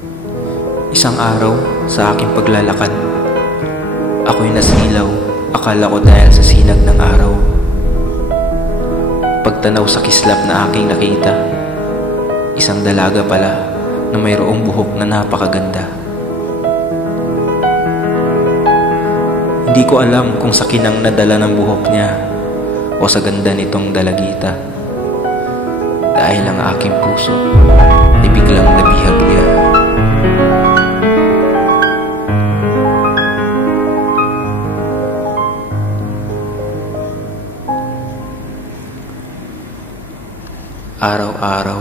Isang araw sa aking paglalakad, ako'y nasilaw, akala ko dahil sa sinag ng araw. Pagtanaw sa kislap na aking nakita, isang dalaga pala na mayroong buhok na napakaganda. Hindi ko alam kung sa kinang nadala ng buhok niya o sa ganda nitong dalagita, dahil ang aking puso ay biglang nabihag niya. Araw-araw,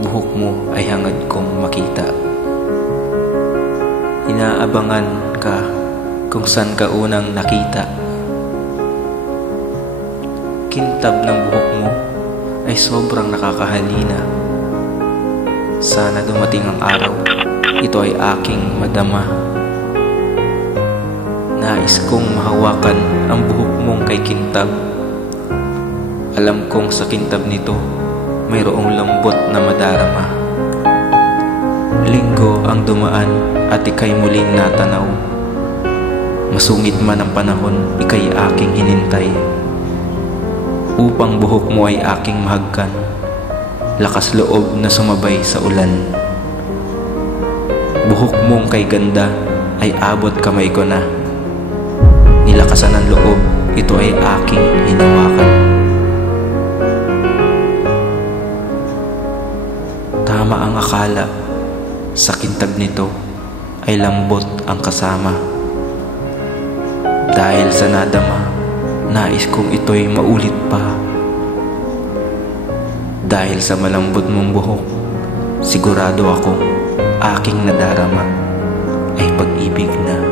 buhok mo ay hangad kong makita. Inaabangan ka kung saan ka unang nakita. Kintab ng buhok mo ay sobrang nakakahalina. Sana dumating ang araw, ito ay aking madama. Nais kong mahawakan ang buhok mong kay kintab. Alam kong sa kintab nito, mayroong lambot na madarama. Linggo ang dumaan at ika'y muling natanaw. Masungit man ang panahon, ika'y aking hinintay. Upang buhok mo ay aking mahagkan, lakas loob na sumabay sa ulan. Buhok mong kay ganda ay abot kamay ko na. Nilakasan ng loob, ito ay aking hinawakan. Tama ang akala, sa kintab nito ay lambot ang kasama. Dahil sa nadama, nais kong ito'y maulit pa. Dahil sa malambot mong buhok, sigurado akong aking nadarama ay pag-ibig na.